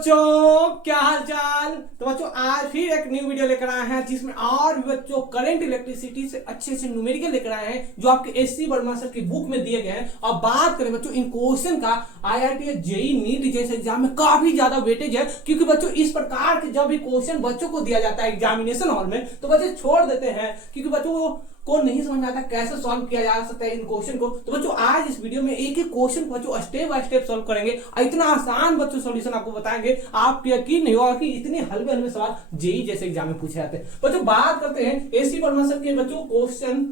बच्चों, क्या हाल चाल। तो बच्चों आज फिर एक न्यू वीडियो लेकर आए हैं जिसमें और भी बच्चों करंट इलेक्ट्रिसिटी से अच्छे अच्छे न्यूमेरिकल लेकर आए हैं जो आपके एससी वर्मा सर की बुक में दिए गए हैं। और बात करें बच्चों इन क्वेश्चन का, आईआईटी जेईई नीट जैसे एग्जाम में काफी ज्यादा वेटेज है, क्योंकि बच्चों इस प्रकार के जब भी क्वेश्चन बच्चों को दिया जाता है एग्जामिनेशन हॉल में तो बच्चे छोड़ देते हैं, क्योंकि बच्चों को नहीं समझ में आता कैसे सॉल्व किया जा सकता है इन क्वेश्चन को। तो बच्चों आज इस वीडियो में एक एक क्वेश्चन को बच्चों स्टेप बाय स्टेप सॉल्व करेंगे और इतना आसान बच्चों सॉल्यूशन आपको बताएंगे, आप यकीन नहीं होगा कि इतने हल्के हल्के सवाल जेईई जैसे एग्जाम में पूछे जाते हैं। बच्चों बात करते हैं एससी वर्मा सर के बच्चों क्वेश्चन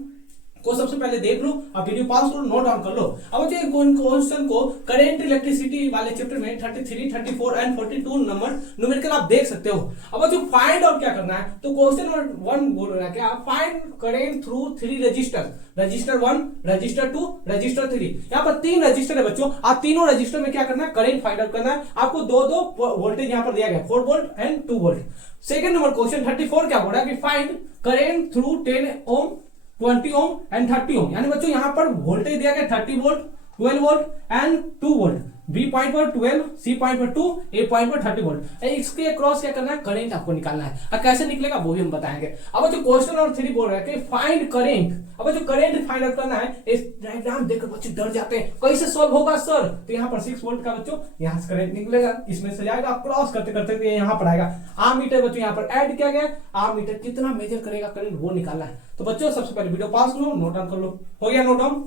को सबसे पहले देख लो और वीडियो पॉज करो, नोट डाउन कर लो। अब बच्चों क्वेश्चन को करंट इलेक्ट्रिसिटी वाले चैप्टर में 33, 34 एंड 42 नंबर न्यूमेरिकल आप देख सकते हो। अब बच्चों फाइंड और क्या करना है, तो क्वेश्चन नंबर 1 बोल रहा है क्या, find current through 3 register, register 1, register 2, register 3। यहाँ पर 3 रजिस्टर है बच्चों, आप तीनों रजिस्टर में क्या करना है, करंट फाइंड आउट करना है। आपको दो वोल्टेज यहाँ पर दिया गया, 4 volt and 2 volt. Second number question 34 क्या बोल रहा है कि find current through 10 ohm, 20 ohm and 30 ohm. यानी बच्चों यहाँ पर वोल्टेज दिया गया 30 volt, 12 volt and 2 volt. B point पर 12, सी पॉइंट पर 2, ए पॉइंट पर 30 वोल्ट। इसके अक्रॉस क्या करना है, करंट आपको निकालना है। और कैसे निकलेगा वो भी हम बताएंगे। अब जो क्वेश्चन नंबर 3 बोल रहा है कि फाइंड करंट। अब जो करंट फाइंड आउट करना है, इस डायग्राम देखकर बच्चे डर जाते हैं, कैसे सॉल्व होगा सर। तो यहाँ पर 6 वोल्ट का बच्चों यहाँ से करंट निकलेगा, इसमें से जाएगा, क्रॉस करते करते यहाँ पर आएगा। आमीटर बच्चों यहाँ पर ऐड किया गया, आमीटर कितना मेजर करेगा करंट वो निकालना है। तो बच्चों सबसे पहले वीडियो पास लो, नोट डाउन कर लो। हो गया नोट डाउन।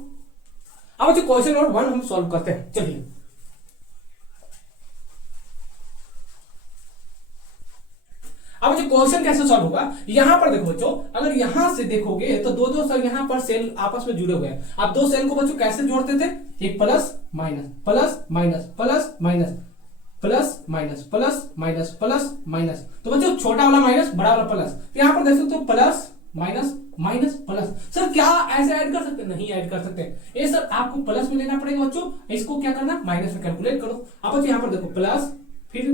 अब जो क्वेश्चन नंबर 1 हम सॉल्व करते हैं, चलिए। अब जो क्वेश्चन कैसे सॉल्व होगा, यहां पर देखो बच्चों, अगर यहां से देखोगे तो दो सेल यहां पर सेल आपस में जुड़े हुए हैं। आप दो सेल को बच्चों कैसे जोड़ते थे, एक plus minus, plus minus, plus minus, plus minus, plus minus, plus minus. तो बच्चों छोटा वाला माइनस, बड़ा वाला प्लस। तो यहां पर देख सकते हो plus minus minus plus. Sir क्या ऐसे ऐड कर सकते हैं, नहीं ऐड कर सकते। ये सर आपको प्लस में लेना पड़ेगा बच्चों, इसको क्या करना, माइनस में कैलकुलेट करो। अब बच्चों यहां पर देखो प्लस फिर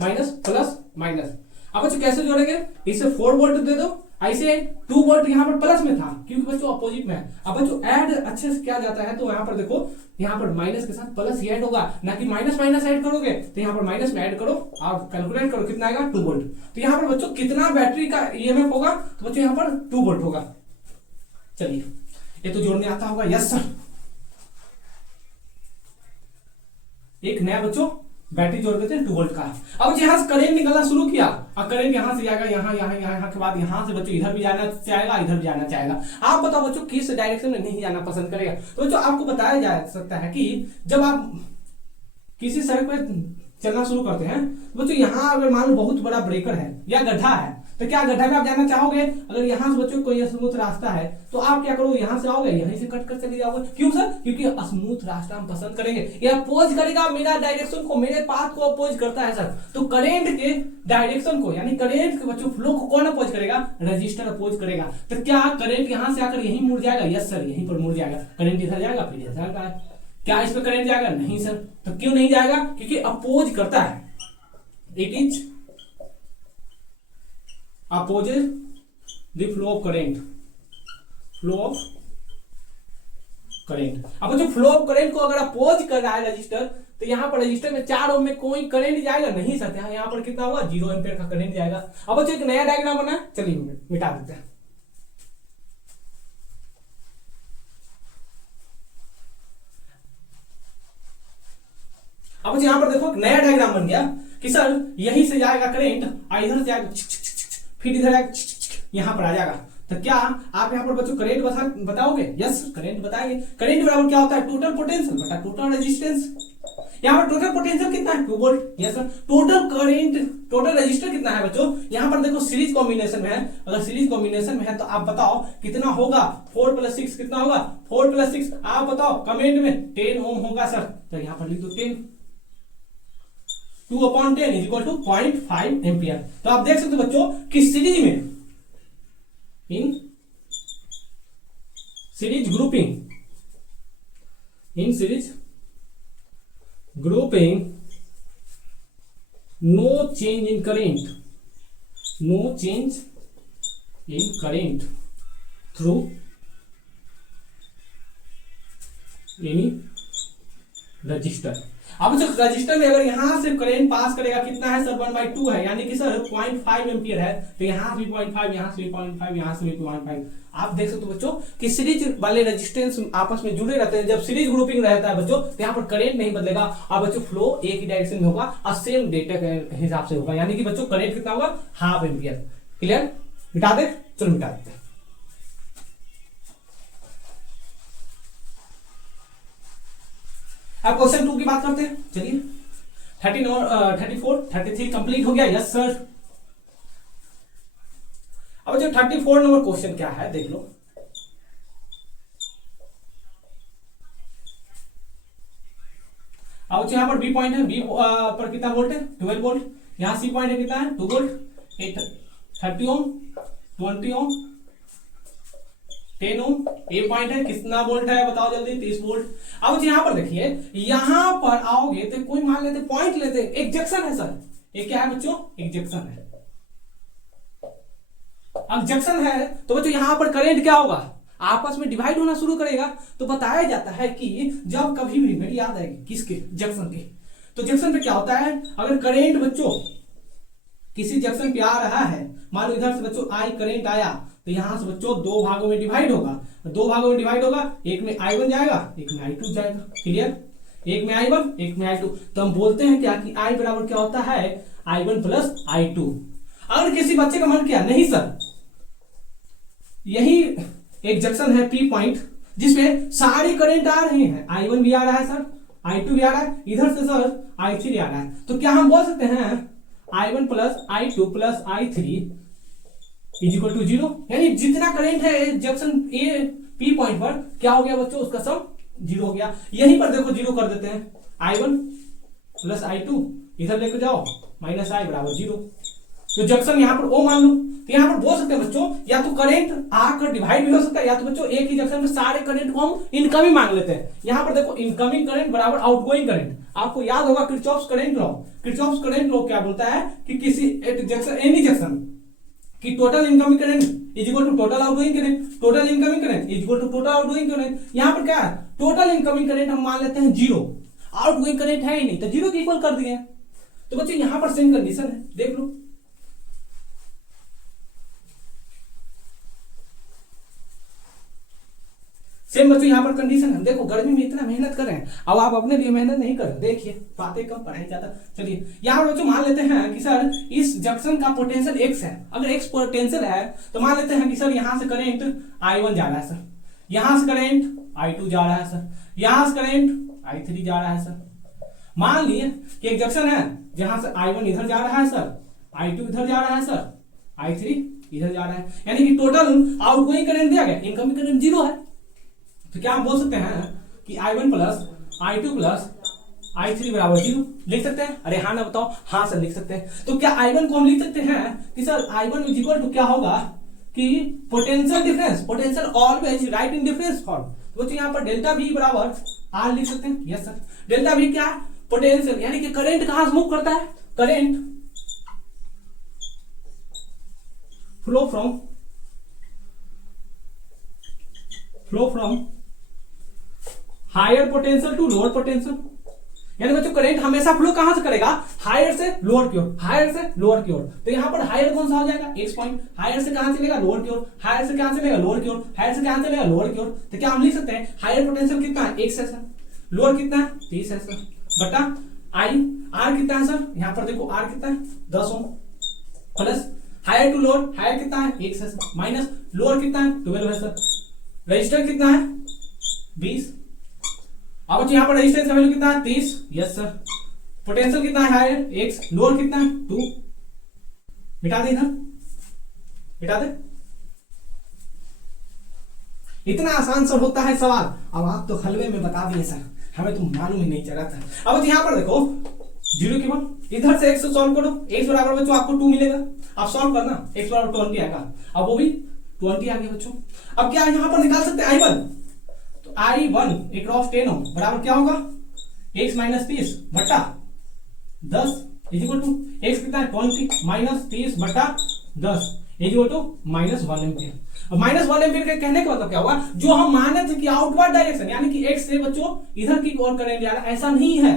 माइनस, प्लस माइनस। अब बच्चों कैसे जोड़ेंगे, इसे 4 वोल्ट दे दो, ऐसे 2 वोल्ट यहाँ पर प्लस में था क्योंकि बच्चों अपोजिट में है। अब बच्चों ऐड अच्छे से क्या जाता है, तो यहाँ पर देखो, यहाँ पर माइनस के साथ प्लस ही ऐड होगा, ना कि माइनस माइनस ऐड करोगे। तो यहाँ पर माइनस में ऐड करो और कैलकुलेट करो कितना आएगा, 2 वोल्ट। तो यहाँ पर बच्चों कितना बैटरी का ईएमएफ होगा, तो बच्चों यहाँ पर 2 वोल्ट होगा। चलिए ये तो जोड़ने आता होगा, यस सर। एक नया बच्चों बैटरी जोड़ देते हैं 2 वोल्ट का। अब यहां से करंट निकलना शुरू किया और करंट यहां से जाएगा, यहाँ के बाद यहां से बच्चों इधर भी जाना चाहेगा, इधर भी जाना चाहेगा। आप बताओ बच्चों किस डायरेक्शन में नहीं जाना पसंद करेगा। तो बच्चों आपको बताया जा सकता है कि जब आप किसी सड़क पर चलना शुरू करते हैं, तो बच्चों यहाँ अगर मान लो बहुत बड़ा ब्रेकर है या गड्ढा है, तो क्या गड्ढा में आप जाना चाहोगे। अगर यहाँ से बच्चों कोई स्मूथ रास्ता है तो आप क्या करोगे, यहाँ से आओगे, यहीं से कट कर चले जाओगे। क्यों सर, क्योंकि स्मूथ रास्ता हम पसंद करेंगे, ये अपोज करेगा मेरा डायरेक्शन को, मेरे पाथ को अपोज करता है सर। तो करंट के डायरेक्शन को, यानी करंट के बच्चों फ्लो को कौन अपोज करेगा, रजिस्टर अपोज करेगा। तो क्या करंट यहाँ से आकर यहीं मुड़ जाएगा, यस सर यहीं पर मुड़ जाएगा। करंट इधर जाएगा फिर इधर जाएगा, क्या इस पर करंट जाएगा, नहीं सर। तो क्यों नहीं जाएगा, क्योंकि अपोज करता है, it is opposes the flow of current, flow of current। अब जो फ्लो ऑफ करंट को अगर अपोज कर रहा है रजिस्टर, तो यहाँ पर रजिस्टर में 4 ओम में कोई करंट जाएगा नहीं सर, यहाँ पर कितना होगा, 0 एम्पियर का करंट जाएगा। अब जो एक नया डायग्राम बना, चलिए मिटा देते हैं। अब यहाँ पर देखो नया डायग्राम बन गया कि सर यहीं से जाएगा करंट और इधर से जाएगा, फिर इधर यहां पर आ जाएगा। तो क्या आप यहां पर बच्चों करंट बताओगे, यस करंट बताएंगे। करंट बराबर क्या होता है, टोटल पोटेंशियल बटा टोटल रेजिस्टेंस। यहां पर टोटल पोटेंशियल कितना है, 2 volt, yes sir. Total current, total resistor कितना है बच्चों, यहां पर देखो सीरीज कॉम्बिनेशन में है। अगर सीरीज कॉम्बिनेशन में है तो आप बताओ कितना होगा, 4 + 6 कितना होगा, 4 + 6 आप बताओ कमेंट में, 10 ओम होगा सर। तो यहां पर लिख दो 10, 2/10 = 0.5 एम्पियर। तो आप देख सकते हो बच्चों कि सीरीज में, in series grouping, in series grouping no change in current, no change in current through any resistor. अब जो रजिस्टर में अगर यहाँ से करंट पास करेगा कितना है सर 1/2 है, यानी कि सर 0.5 एम्पियर है, तो यहाँ भी 0.5, यहाँ से भी 0.5, यहाँ से भी 0.5। आप देख सकते हो बच्चों कि सीरीज वाले रेजिस्टेंस आपस में जुड़े रहते हैं। जब सीरीज ग्रुपिंग रहता है बच्चों तो यहाँ पर करंट नहीं बदलेगा और बच्चों फ्लो एक ही डायरेक्शन में होगा और सेम डेटा के हिसाब से होगा, यानी कि बच्चों करंट कितना होगा 0.5 एम्पियर। क्लियर? मिटा दे, चलो मिटा देते हैं। अब क्वेश्चन 2 की बात करते हैं। चलिए 13 और 34 33 कंप्लीट हो गया। Yes sir. अब जो 34 नंबर क्वेश्चन क्या है देख लो। अब यहाँ पर बी पॉइंट है, बी पर कितना वोल्ट है 12 वोल्ट, यहाँ सी पॉइंट है कितना है 2 वोल्ट, 30 ओम, 20 ओम, 10 ओम, ए पॉइंट है कितना वोल्ट है बताओ जल्दी 30 वोल्ट। अब यहाँ पर देखिए यहाँ पर आओगे तो कोई मान लेते पॉइंट लेते, एक जंक्शन है सर, ये क्या है बच्चों एक जंक्शन है। अब जंक्शन है तो बच्चों यहाँ पर करंट क्या होगा आपस में डिवाइड होना शुरू करेगा। तो बताया जाता है कि जब कभी भी, मेरी याद आएगी किसके, जंक्शन के, तो जंक्शन पे क्या होता है अगर करंट बच्चों किसी जंक्शन पे आ रहा है, मान लो इधर से बच्चों आई करंट आया तो यहां से बच्चों 2 भागों में डिवाइड होगा, 2 भागों में डिवाइड होगा, एक में I1 जाएगा एक में I2 जाएगा। क्लियर? एक में I1 एक में I2। तो हम बोलते हैं क्या कि I बराबर क्या होता है I1 प्लस I2। अगर किसी बच्चे का मन किया नहीं सर यही एक जंक्शन है P पॉइंट जिसमें सारी करंट आ रही है, I1 भी आ रहा है सर, I2 भी आ रहा है, इधर से सर I3 आ रहा है, तो क्या हम बोल सकते हैं I1 plus I2 plus I3 is equal to 0। यानी जितना करंट है जंक्शन ए पी पॉइंट पर क्या हो गया बच्चों उसका सम 0 हो गया। यहीं पर देखो 0 कर देते हैं, I1 प्लस I2 इधर लेकर जाओ माइनस I बराबर 0। तो जंक्शन यहाँ पर O मान लो, तो यहाँ पर बोल सकते हैं बच्चों या तो करंट आकर डिवाइड भी हो सकता है या तो बच्चों एक ही जंक्शन में सारे करंट को हम इनकमिंग मांग लेते हैं। यहाँ पर देखो इनकमिंग करंट बराबर आउटगोइंग करंट। आपको याद होगा Kirchhoff's current law, Kirchhoff's current law क्या बोलता है कि किसी जंक्शन एनी जंक्शन कि total incoming current is equal to total outgoing current, total incoming current is equal to total outgoing current. यहाँ पर क्या है टोटल इनकमिंग करंट हम मान लेते हैं 0, आउटगोइंग करंट है ही नहीं तो 0 के इक्वल कर दिए। तो बच्चों यहाँ पर सेम कंडीशन है, देख लो सेम बच्चों यहाँ पर कंडीशन है। देखो गर्मी में इतना मेहनत कर रहे हैं, अब आप अपने लिए मेहनत नहीं कर रहे, देखिए बातें कम पढ़ाई ज्यादा। चलिए यहाँ पर बच्चों मान लेते हैं कि सर इस जंक्शन का पोटेंशियल x है, अगर x पोटेंशियल है तो मान लेते हैं कि सर यहाँ से करंट I1 जा रहा है सर, यहाँ से करंट I2 जा रहा है सर, यहाँ से करंट I3 जा रहा है सर। मान लिए कि एक जंक्शन है जहां से I1 इधर जा रहा है सर, I2 इधर जा रहा है सर, I3 इधर जा रहा है, यानी कि टोटल आउटगोइंग करंट दिया गया, इनकमिंग करंट 0 है। तो क्या हम बोल सकते हैं कि I1 plus I2 plus I3 बराबर 0 लिख सकते हैं? अरे हाँ ना बताओ, हाँ सर लिख सकते हैं। तो क्या I1 को हम लिख सकते हैं कि sir I1 is equal to क्या होगा कि potential difference, potential always right in difference form. तो यहाँ पर डेल्टा V बराबर R लिख सकते हैं। यस सर, डेल्टा V क्या है पोटेंशियल, यानी कि करंट कहां से मूव करता है, current flow from higher potential to lower potential. यानी बच्चों करंट हमेशा फ्लो कहां से करेगा, हायर से लोअर की ओर, हायर से लोअर की ओर। तो यहाँ पर हायर कौन सा हो जाएगा एक्स पॉइंट, हायर से कहां चलेगा लोअर की ओर, हायर से कहां चलेगा लोअर की ओर, हायर से कहां चलेगा लोअर की ओर। तो क्या हम लिख सकते हैं हायर पोटेंशियल कितना है एक्स है सर, लोअर कितना है 30 है सर, बटा आई आर कितना है सर, यहाँ पर देखो आर कितना है 10 ohm, plus higher to lower, higher कितना है एक्स है सर, माइनस लोअर कितना है 12 है सर, रजिस्टर कितना है 20। अब यहाँ पर रेजिस्टेंस का वैल्यू कितना है 30। यस सर, पोटेंशियल कितना है हायर x, लोअर कितना है 2। मिटा दे इधर, मिटा दे। इतना आसान सर होता है सवाल, अब आप तो हलवे में बता दिए सर, हमें तो मालूम ही नहीं चला था। अब यहाँ पर देखो 0 की वन, इधर से x से सॉल्व करो, x बराबर बच्चों आपको 2 मिलेगा, आप सॉल्व करना x बराबर 20 आएगा, अब वो भी 20 आ गया बच्चों। अब क्या यहाँ पर निकाल सकते हैं I1, तो I1 क्रॉस 10 ओम बराबर क्या होगा x माइनस 30 बटा 10 इज इक्वल टू x कितना है 20 माइनस 30 बटा 10 is equal to minus 1 ampere. अब माइनस 1 एम्पियर के कहने का मतलब क्या हुआ, जो हम माने थे कि आउटवर्ड डायरेक्शन यानी कि x से बच्चों इधर की ओर करंट जा रहा है, ऐसा नहीं है,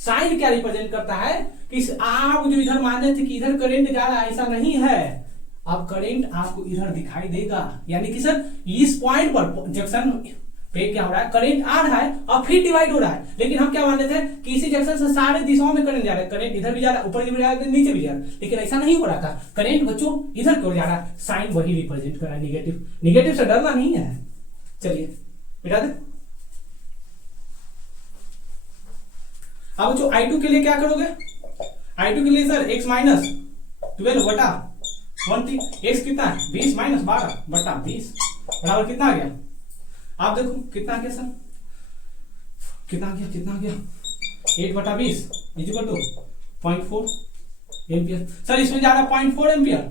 साइन क्या रिप्रेजेंट करता है कि आप जो इधर माने थे कि इधर करंट जा रहा है, ऐसा नहीं है। अब करंट आपको इधर दिखाई देगा, यानी कि सर इस पॉइंट पर जंक्शन पे क्या हो रहा है, करंट आ रहा है और फिर डिवाइड हो रहा है। लेकिन हम क्या मानते थे कि इसी जंक्शन से सारे दिशाओं में करंट जा रहा है, करंट इधर भी जा रहा है, ऊपर भी जा रहा है, नीचे भी जा रहा है। लेकिन ऐसा नहीं हो रहा था, करंट बच्चों इधर क्यों जा रहा है, साइन वही रिप्रेजेंट कर रहा है, निगेटिव। निगेटिव से डरना नहीं है। चलिए मिटा दे। अब बच्चों I2 के लिए क्या करोगे, I2 के लिए सर x माइनस 12 बटा 20, x कितना है 20 माइनस 12 बटा 20 बराबर कितना आ गया, आप देखो कितना आ गया सर, कितना आ गया 8 बटा 20 इक्वल टू 0.4 एम्पियर। सर इसमें जा रहा है 0.4 एम्पियर,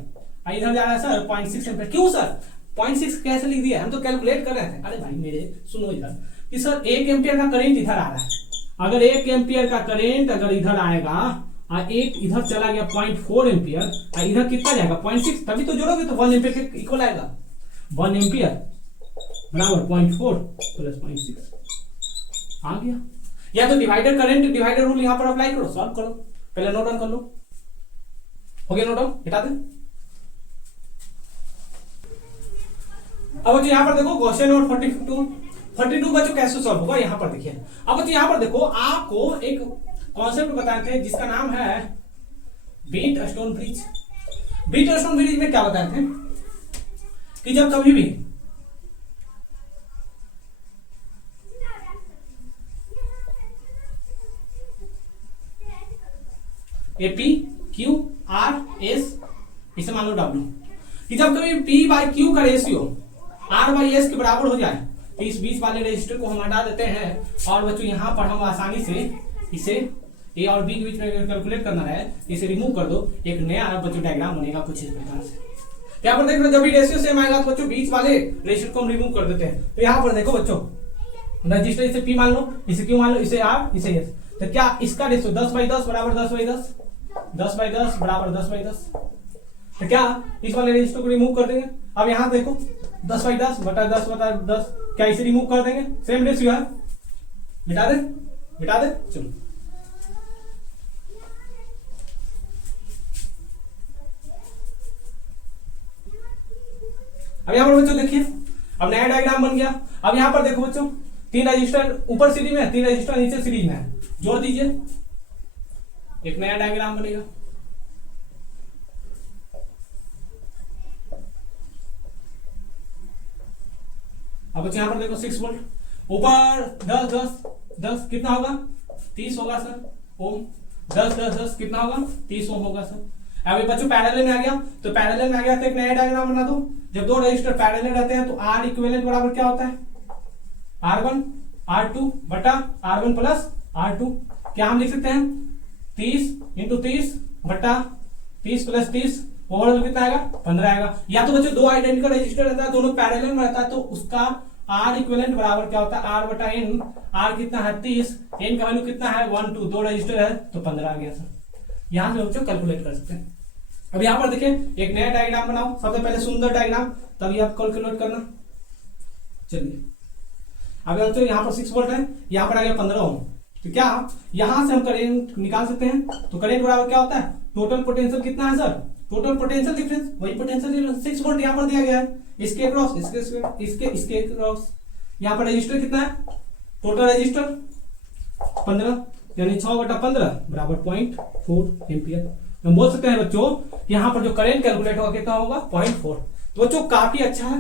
इधर जा रहा है सर 0.6 एम्पियर। क्यों सर 0.6 कैसे लिख दिया, हम तो कैलकुलेट कर रहे थे। अरे भाई मेरे सुनो इधर कि सर 1 एम्पियर का करंट इधर आ रहा है, अगर 1 एम्पियर का करंट अगर इधर आएगा और एक इधर चला गया 0.4 एम्पियर और इधर कितना जाएगा 0.6, तभी तो जोड़ोगे तो 1 एम्पियर के इक्वल आएगा। 1 एम्पियर बराबर 0.4 प्लस 0.6 आ गया। या तो डिवाइडर करंट डिवाइडर रूल यहां पर अप्लाई करो, सॉल्व करो, पहले नोट डाउन कर लो। हो गया नोट डाउन, हटा दे। अब बच्चों यहां पर देखो क्वेश्चन नंबर 42 बच्चों कैसे सॉल्व होगा, यहां पर देखिए। अब बच्चों यहां पर देखो, आपको एक कॉन्सेप्ट बताए थे जिसका नाम है व्हीटस्टोन ब्रिज। व्हीटस्टोन ब्रिज में क्या बताए थे कि जब कभी भी AP Q R S इसे मान लो W, कि जब कभी P बाई Q का रेशियो R बाई S के बराबर हो जाए तो इस बीच वाले रजिस्टर को हम हटा देते हैं। और बच्चों यहाँ पर हम आसानी से इसे A और B के बीच में कैलकुलेट करना है, इसे रिमूव कर दो, एक नया बच्चों डायग्राम बनेगा कुछ इस प्रकार से। यहाँ पर देख लो जब भी रेशियो सेम आएगा तो बच्चों बीच वाले रजिस्टर को हम रिमूव कर देते हैं। तो यहाँ पर देखो बच्चों रजिस्टर इसे P मान लो, इसे Q मान लो, इसे R इसे S, तो क्या इसका रेशियो 10/10 बराबर 10/10, 10/10 बराबर 10/10, तो क्या इस वाले रजिस्टर को रिमूव कर देंगे। अब यहाँ देखो 10/10 बटा 10/10, क्या इसे रिमूव कर देंगे, सेम रेशियो है, मिटा दे चलो। अब यहाँ पर बच्चों देखिए, अब नया डायग्राम बन गया। अब यहाँ पर देखो बच्चों 3 रजिस्टर ऊपर सीरीज में है, 3 रजिस्टर नीचे सीरीज में है, जोड़ दीजिए, एक नया डायग्राम बनेगा। अब यहाँ पर देखो 6 वोल्ट, ऊपर 10 कितना होगा 30 होगा सर ओम, 10 कितना होगा 30 ओम होगा सर। अभी बच्चों पैरेलल में आ गया, तो पैरेलल में आ गया तो एक नया डायग्राम बना दो। जब दो रजिस्टर पैरेलल रहते हैं तो R इक्विवेलेंट बराबर क्या होता है, R1 R2 बटा R1 प्लस R2, क्या हम लिख सकते हैं 30 इंटू 30 बटा 30 प्लस 30, ओवरऑल कितना आएगा 15 आएगा। या तो बच्चों दो आइडेंटिकल रजिस्टर रहता है, दोनों पैरेलल में रहता है, तो उसका R इक्विवेलेंट बराबर क्या होता है R बटा N, R कितना है 30, N का वैल्यू कितना है 1 2, दो रजिस्टर है तो 15 आ गया सर। यहाँ से बच्चों कैलकुलेट कर सकते हैं। अब यहाँ पर देखिए एक नया डायग्राम बनाओ, सबसे पहले सुंदर डायग्राम, तभी आप कैलकुलेट करना। चलिए अब बच्चों यहाँ पर 6 वोल्ट है, यहाँ पर आ गया 15 ओम, तो क्या यहाँ से हम करंट निकाल सकते हैं। तो करंट बराबर क्या होता है, टोटल पोटेंशियल कितना है सर, टोटल पोटेंशियल डिफरेंस, वही पोटेंशियल डिफरेंस 6 वोल्ट यहाँ पर दिया गया है, इसके अक्रॉस इसके अक्रॉस। यहाँ पर रजिस्टर कितना है, टोटल रजिस्टर 15, यानी 6/15 बराबर 0.4 एम्पियर। हम बोल सकते हैं बच्चों यहाँ पर जो करंट कैलकुलेट होगा कितना होगा 0.4। तो बच्चों काफी अच्छा है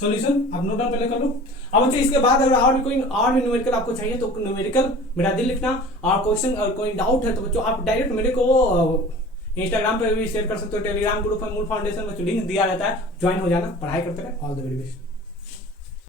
सॉल्यूशन, आप नोट डाउन पहले कर लो। अब बच्चों इसके बाद अगर और भी न्यूमेरिकल आपको चाहिए तो न्यूमेरिकल मेरा दिल लिखना, और क्वेश्चन और कोई डाउट है तो बच्चों आप डायरेक्ट मेरे को इंस्टाग्राम पे भी शेयर कर सकते हो, टेलीग्राम ग्रुप है मूल फाउंडेशन में लिंक दिया रहता है, ज्वाइन हो जाना, पढ़ाई करते रहे। All the very best.